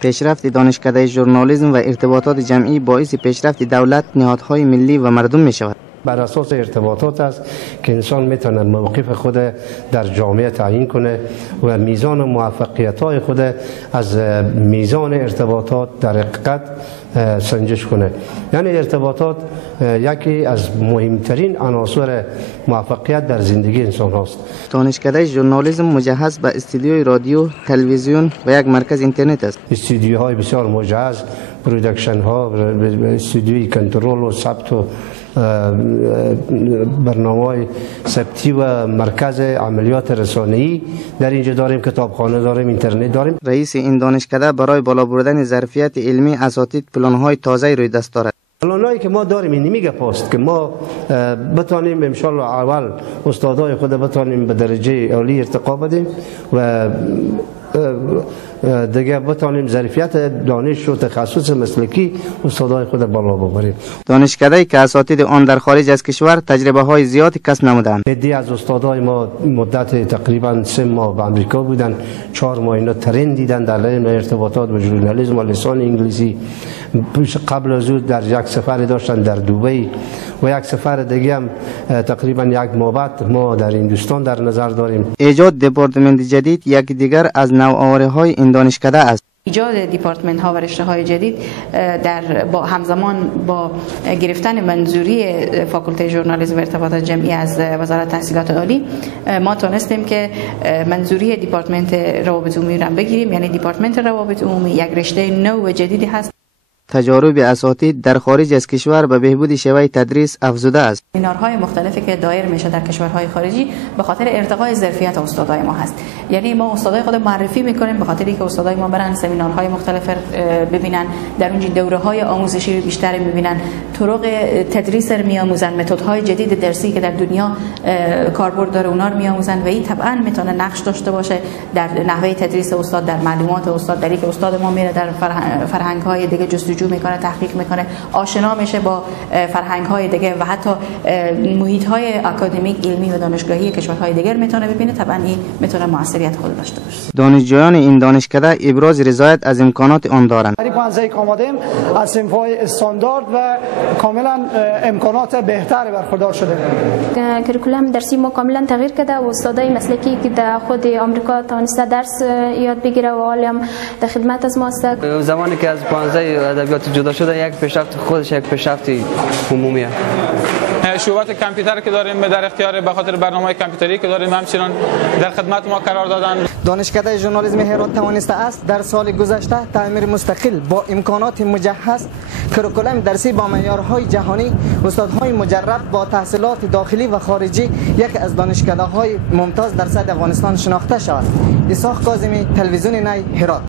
پیشرفت دانشکده ژورنالیسم و ارتباطات جمعی باعث پیشرفت دولت، نهادهای ملی و مردم می شود. بر اساس ارتباطات است که انسان میتونه موقف خود در جامعه تعیین کنه و میزان موفقیت های خود از میزان ارتباطات در حقیقت سنجش کنه. یعنی ارتباطات یکی از مهمترین عناصر موفقیت در زندگی انسان هاست. دانشکده ژورنالیسم مجهز به استودیوی رادیو، تلویزیون و یک مرکز اینترنت است. استودیوهای بسیار مجهز، پروداکشن ها، استودیوی کنترل و ثبت و برنامه‌های ثبتی و مرکز عملیات رسانه‌ای در اینجا داریم، کتابخانه داریم، اینترنت داریم. رئیس این دانشکده برای بالا بردن ظرفیت علمی اساتید پلان‌های تازه روی دست دارد. پلان‌هایی که ما داریم این نمیگه پاست که ما بتانیم ان شاء الله اول استادای خود بتانیم به درجه عالی ارتقا بدیم و دیگه بتانیم ظرفیت دانش و تخصص مسلکی استادای خود بالا ببریم. دانشکده‌ای که اساتید آن در خارج از کشور تجربه های زیادی کسب نمودند. عده‌ای از استادای ما مدت تقریبا 3 ماه به امریکا بودن، 4 ماه اینا ترین دیدن در علم ارتباطات و ژورنالیسم و لسان انگلیسی. قبل از اون در یک سفر داشتن در دبی و یک سفر دیگه هم تقریبا 1 ماه بعد ما در هندوستان در نظر داریم. ایجاد دپارتمنت جدید یک دیگر از نوآوری‌های این دانشکده است. ایجاد دیپارتمنت ها و رشته های جدید با همزمان با گرفتن منظوری فاکولته ژورنالیسم و ارتباطات جمعی از وزارت تحصیلات عالی ما تونستیم که منظوری دیپارتمنت روابط عمومی را بگیریم. یعنی دیپارتمنت روابط عمومی یک رشته نو و جدیدی هست. تجارب اساتید در خارج از کشور به بهبود شیوه تدریس افزوده است. سمینارهای مختلفی که دایر میشه در کشورهای خارجی به خاطر ارتقای ظرفیت استادای ما هست. یعنی ما استادای خود معرفی میکنیم به خاطر اینکه استادای ما برن سمینارهای مختلف ببینن، در اونجا دوره‌های آموزشی بیشتر میبینن، طرق تدریس رو میآموزن، متدهای جدید درسی که در دنیا کاربرد داره اونا رو میآموزن و این طبعا میتونه نقش داشته باشه در نحوه تدریس استاد، در معلومات استاد، در اینکه استاد ما میره در فرهنگ‌های دیگه جستجو میکنه، تحقیق میکنه، آشنا میشه با فرهنگ‌های دیگه و حتی محیط‌های اکادمیک، علمی و دانشگاهی کشورهای دیگر میتونه ببینه. طبعا این میتونه موثریت خود داشته باشه. دانشجویان این دانشکده ابراز رضایت از امکانات آن دارند. در پانزه آمدیم از صنف‌های استاندارد و کاملا امکانات بهتری برخوردار شده. کریکولم درسی ما کاملا تغییر کرده و استادای مسلکی که در خود آمریکا تونسته درس یاد بگیره و حالا در خدمت از ما است. زمانی که از 15 ادبیات جدا شده یک پیشرفت خودش یک پیشرفت عمومیه. شعبت کامپیوتر که داریم در اختیار به خاطر برنامه‌های کامپیوتری که داریم همچنان در خدمت ما قرار دادن. دانشکده ژورنالیسم هرات توانسته است در سال گذشته تعمیر مستقل با امکانات مجهز، کریکولم درسی با معیارهای جهانی، استادهای مجرب با تحصیلات داخلی و خارجی یک از دانشکده‌های ممتاز در صدر افغانستان شناخته شود. اسحاق کاظمی، تلویزیون نای هرات.